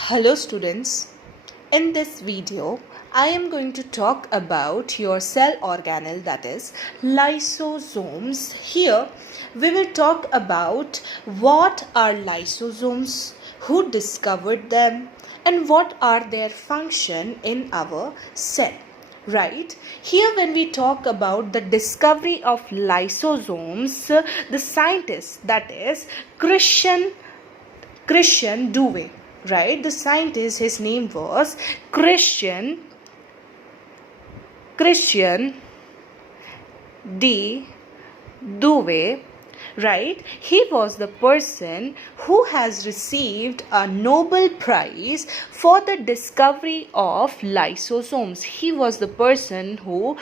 Hello students, in this video I am going to talk about your cell organelle, that is lysosomes. Here we will talk about what are lysosomes, who discovered them, and what are their function in our cell. Right, here when we talk about the discovery of lysosomes, the scientist, that is Christian Dewey, right? The scientist, his name was Christian D. Dewey, right? He was the person who has received a Nobel Prize for the discovery of lysosomes. He was the person who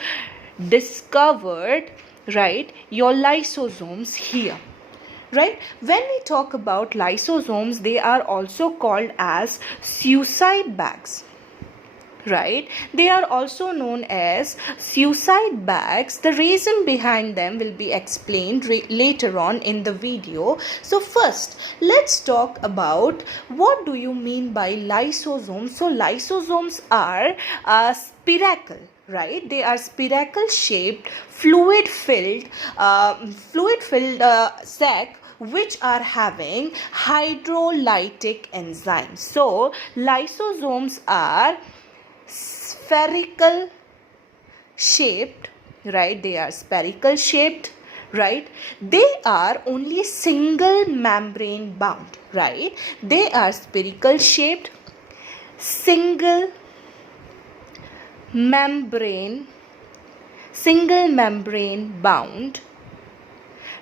discovered, right, your lysosomes here. Right, when we talk about lysosomes, they are also called as suicide bags. Right, they are also known as suicide bags. The reason behind them will be explained later on in the video. So first let's talk about what do you mean by lysosomes. So lysosomes are spiracle, right? They are spiracle shaped fluid filled sac which are having hydrolytic enzymes. So lysosomes are spherical shaped, right? They are spherical shaped, right? They are only single membrane bound, right? They are spherical shaped, single membrane bound,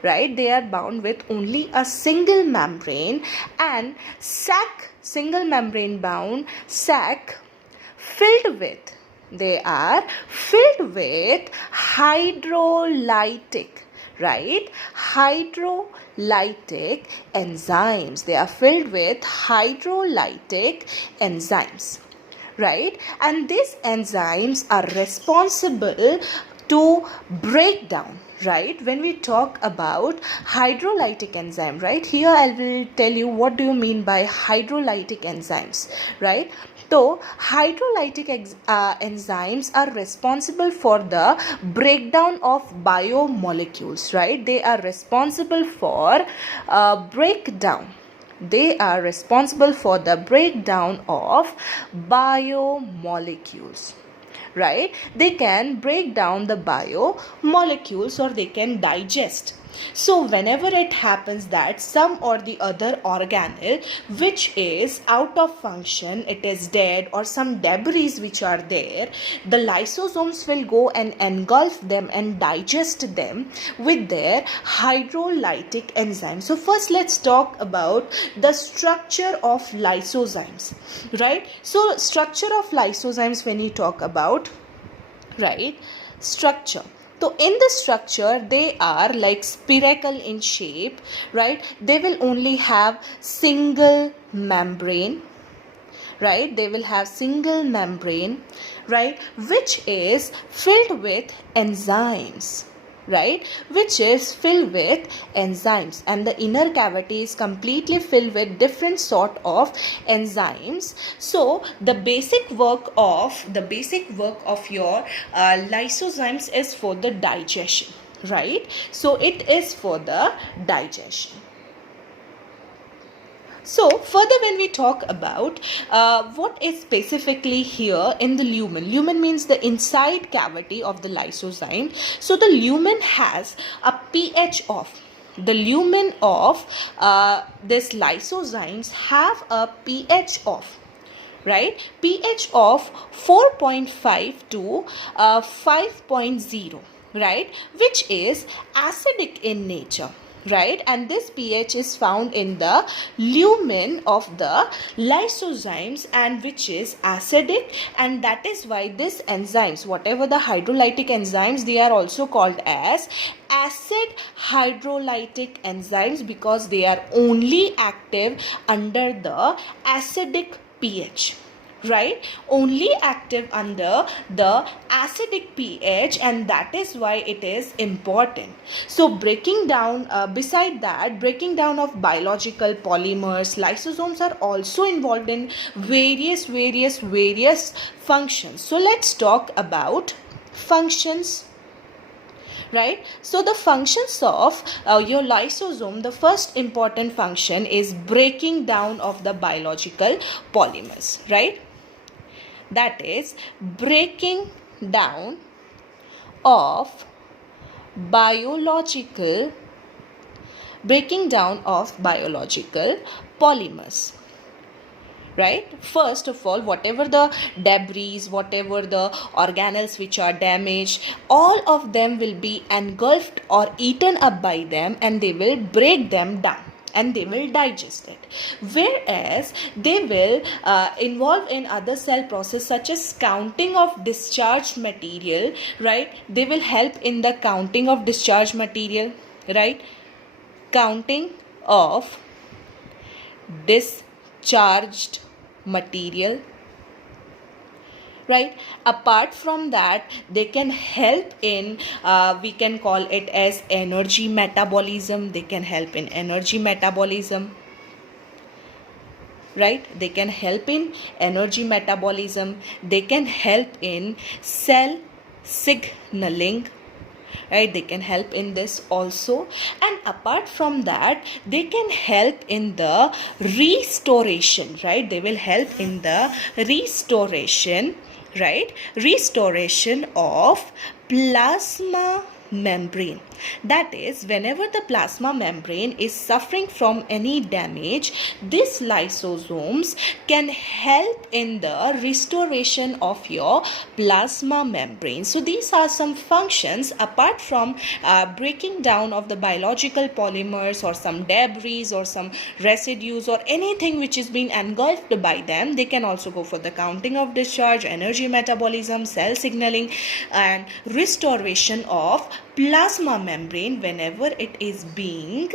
right? They are bound with only a single membrane, and single membrane bound sac filled with, they are filled with hydrolytic, right? Hydrolytic enzymes. They are filled with hydrolytic enzymes, right? And these enzymes are responsible to break down, right? When we talk about hydrolytic enzyme, right, here I will tell you what do you mean by hydrolytic enzymes, right? So hydrolytic enzymes are responsible for the breakdown of biomolecules, right? They are responsible for breakdown. They are responsible for the breakdown of biomolecules, right? They can break down the biomolecules or they can digest. So whenever it happens that some or the other organelle which is out of function, it is dead, or some debris which are there, the lysosomes will go and engulf them and digest them with their hydrolytic enzymes. So first let's talk about the structure of lysozymes, right? So structure of lysozymes, when you talk about, right, structure, so in the structure they are like spherical in shape, right? They will only have single membrane, right? They will have single membrane, right, which is filled with enzymes, right, which is filled with enzymes, and the inner cavity is completely filled with different sort of enzymes. So the basic work of your lysozymes is for the digestion, right? So it is for the digestion. So further, when we talk about what is specifically here in the lumen, lumen means the inside cavity of the lysozyme. So the lumen has a pH of, the lumen of this lysozymes have a pH of, right, pH of 4.5 to 5.0, right, which is acidic in nature, right? And this pH is found in the lumen of the lysozymes, and which is acidic, and that is why these enzymes, whatever the hydrolytic enzymes, they are also called as acid hydrolytic enzymes, because they are only active under the acidic pH, right? Only active under the acidic pH, and that is why it is important. So breaking down, beside that, breaking down of biological polymers, lysosomes are also involved in various functions. So let's talk about functions, right? So the functions of your lysosome, the first important function is breaking down of the biological polymers, right? That is breaking down of biological polymers, right? First of all, whatever the debris, whatever the organelles which are damaged, all of them will be engulfed or eaten up by them, and they will break them down and they will digest it. Whereas they will involve in other cell process such as counting of discharged material, right? They will help in the counting of discharged material, right? Counting of discharged material, right? Apart from that, they can help in we can call it as energy metabolism. They can help in energy metabolism, right? They can help in energy metabolism. They can help in cell signaling, right? They can help in this also. And apart from that, they can help in the restoration, right? They will help in the restoration, right? Restoration of plasma membrane. That is, whenever the plasma membrane is suffering from any damage, these lysosomes can help in the restoration of your plasma membrane. So these are some functions apart from breaking down of the biological polymers or some debris or some residues or anything which is being engulfed by them. They can also go for the counting of discharge, energy metabolism, cell signaling, and restoration of plasma membrane whenever it is being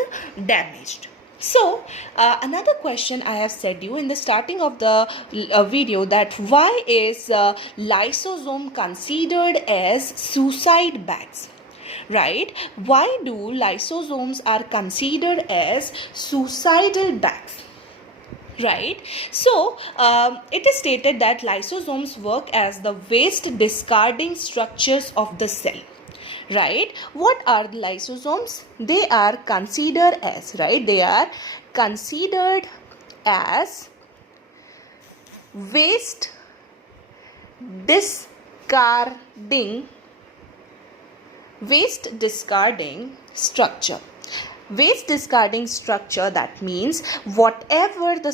damaged. So another question I have said you in the starting of the video, that why is lysosome considered as suicide bags, right? Why do lysosomes are considered as suicidal bags? Right. So it is stated that lysosomes work as the waste discarding structures of the cell. Right. What are the lysosomes? They are considered as, right? They are considered as waste discarding structure. Waste discarding structure, that means whatever the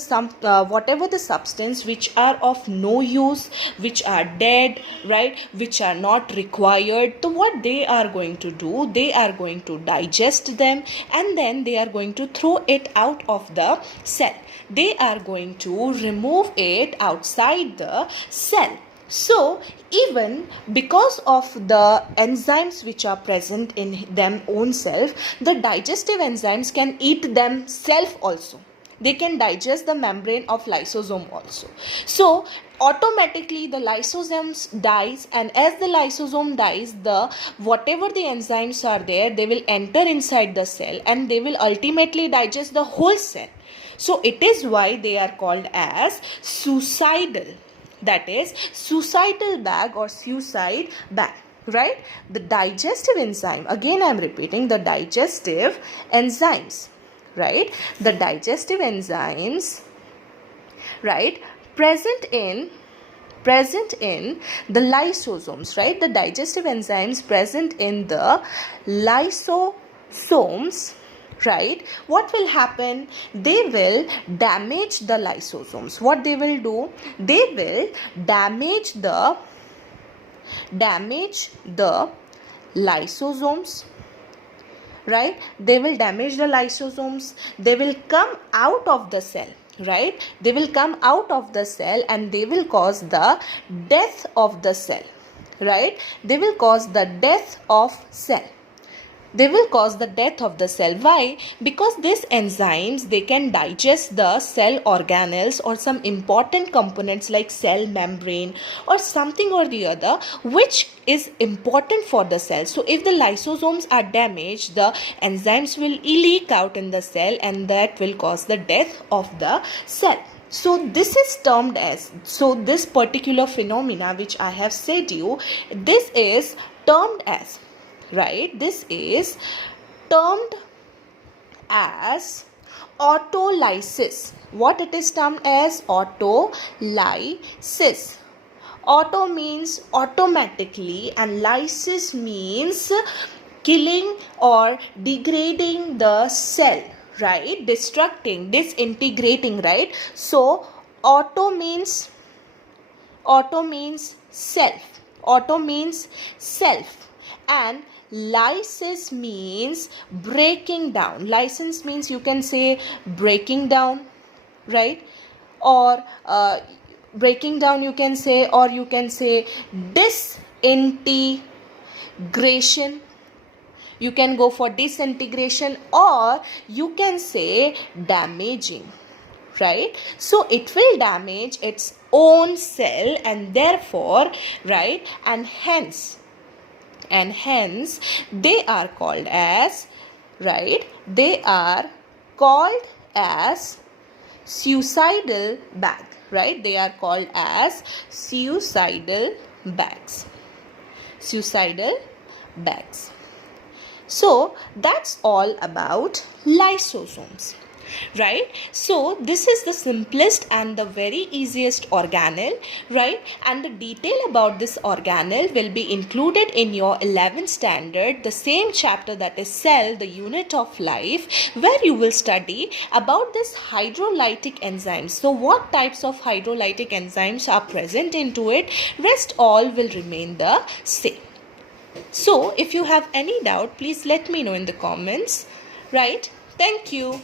substance which are of no use, which are dead, right, which are not required, so what they are going to do, they are going to digest them and then they are going to throw it out of the cell. They are going to remove it outside the cell. So even because of the enzymes which are present in them own self, the digestive enzymes can eat themselves also. They can digest the membrane of lysosome also. So automatically the lysosomes dies, and as the lysosome dies, the whatever the enzymes are there, they will enter inside the cell and they will ultimately digest the whole cell. So it is why they are called as suicidal. That is suicidal bag or suicide bag, right? The digestive enzyme, again I am repeating, the digestive enzymes, right? The digestive enzymes, right, present in the lysosomes, right? The digestive enzymes present in the lysosomes, right? What will happen? They will damage the lysosomes. What they will do? They will damage the lysosomes, right? They will damage the lysosomes. They will come out of the cell, right? They will come out of the cell and they will cause the death of the cell, right? They will cause the death of cell. they will cause the death of the cell. Why? Because these enzymes, they can digest the cell organelles or some important components like cell membrane or something or the other which is important for the cell. So if the lysosomes are damaged, the enzymes will leak out in the cell and that will cause the death of the cell. So this is termed as, so this particular phenomena which I have said you, this is termed as, right, this is termed as autolysis. What it is termed as? Autolysis. Auto means automatically and lysis means killing or degrading the cell, right, destructing, disintegrating, right. So auto means self, auto means self, and lysis means breaking down. Lysis means, you can say, breaking down, right, or breaking down you can say, or you can say disintegration. You can go for disintegration, or you can say damaging, right. So it will damage its own cell and therefore, right, and hence they are called as, right, they are called as suicidal bag, right, they are called as suicidal bags. So that's all about lysosomes, right. So this is the simplest and the very easiest organelle, right, and the detail about this organelle will be included in your 11th standard, the same chapter, that is cell, the unit of life, where you will study about this hydrolytic enzymes. So what types of hydrolytic enzymes are present into it, rest all will remain the same. So if you have any doubt, please let me know in the comments, right. Thank you.